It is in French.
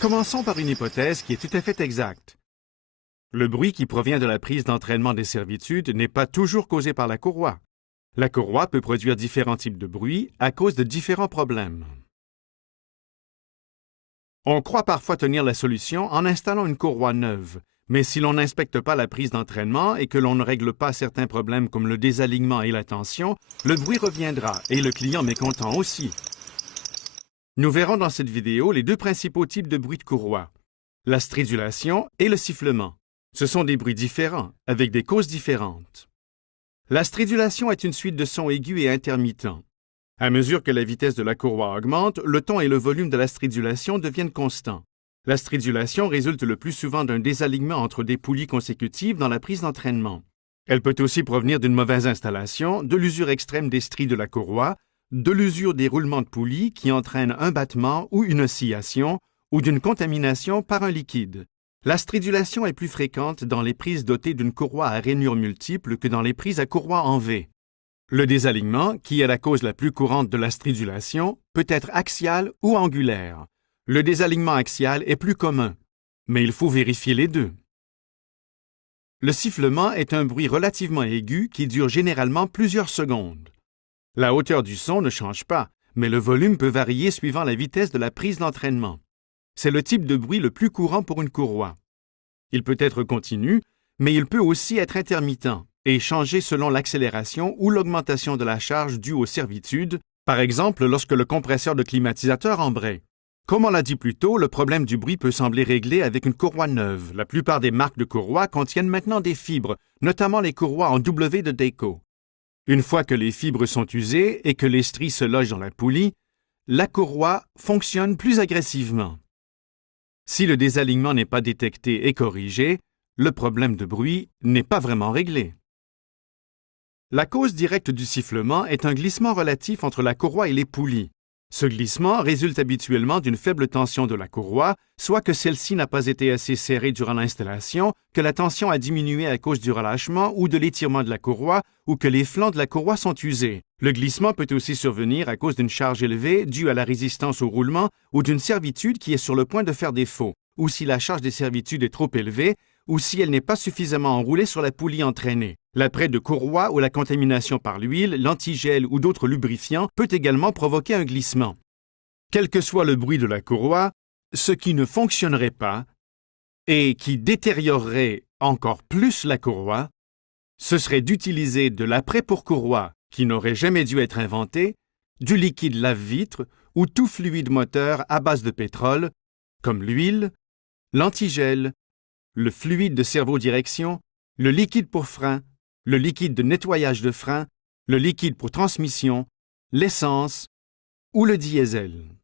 Commençons par une hypothèse qui est tout à fait exacte. Le bruit qui provient de la prise d'entraînement des servitudes n'est pas toujours causé par la courroie. La courroie peut produire différents types de bruit à cause de différents problèmes. On croit parfois tenir la solution en installant une courroie neuve, mais si l'on n'inspecte pas la prise d'entraînement et que l'on ne règle pas certains problèmes comme le désalignement et la tension, le bruit reviendra et le client mécontent aussi. Nous verrons dans cette vidéo les deux principaux types de bruit de courroie, la stridulation et le sifflement. Ce sont des bruits différents, avec des causes différentes. La stridulation est une suite de sons aigus et intermittents. À mesure que la vitesse de la courroie augmente, le ton et le volume de la stridulation deviennent constants. La stridulation résulte le plus souvent d'un désalignement entre des poulies consécutives dans la prise d'entraînement. Elle peut aussi provenir d'une mauvaise installation, de l'usure extrême des stries de la courroie, de l'usure des roulements de poulies qui entraînent un battement ou une oscillation, ou d'une contamination par un liquide. La stridulation est plus fréquente dans les prises dotées d'une courroie à rainures multiples que dans les prises à courroie en V. Le désalignement, qui est la cause la plus courante de la stridulation, peut être axial ou angulaire. Le désalignement axial est plus commun, mais il faut vérifier les deux. Le sifflement est un bruit relativement aigu qui dure généralement plusieurs secondes. La hauteur du son ne change pas, mais le volume peut varier suivant la vitesse de la prise d'entraînement. C'est le type de bruit le plus courant pour une courroie. Il peut être continu, mais il peut aussi être intermittent et changer selon l'accélération ou l'augmentation de la charge due aux servitudes, par exemple lorsque le compresseur de climatisateur embraye. Comme on l'a dit plus tôt, le problème du bruit peut sembler réglé avec une courroie neuve. La plupart des marques de courroies contiennent maintenant des fibres, notamment les courroies en W de Dayco. Une fois que les fibres sont usées et que les stries se logent dans la poulie, la courroie fonctionne plus agressivement. Si le désalignement n'est pas détecté et corrigé, le problème de bruit n'est pas vraiment réglé. La cause directe du sifflement est un glissement relatif entre la courroie et les poulies. Ce glissement résulte habituellement d'une faible tension de la courroie, soit que celle-ci n'a pas été assez serrée durant l'installation, que la tension a diminué à cause du relâchement ou de l'étirement de la courroie, ou que les flancs de la courroie sont usés. Le glissement peut aussi survenir à cause d'une charge élevée due à la résistance au roulement ou d'une servitude qui est sur le point de faire défaut, ou si la charge des servitudes est trop élevée, ou si elle n'est pas suffisamment enroulée sur la poulie entraînée. L'apprait de courroie ou la contamination par l'huile, l'antigel ou d'autres lubrifiants peut également provoquer un glissement. Quel que soit le bruit de la courroie, ce qui ne fonctionnerait pas et qui détériorerait encore plus la courroie, ce serait d'utiliser de l'apprait pour courroie qui n'aurait jamais dû être inventé, du liquide lave-vitre ou tout fluide moteur à base de pétrole, comme l'huile, l'antigel, le fluide de servo-direction, le liquide pour frein, le liquide de nettoyage de frein, le liquide pour transmission, l'essence ou le diesel.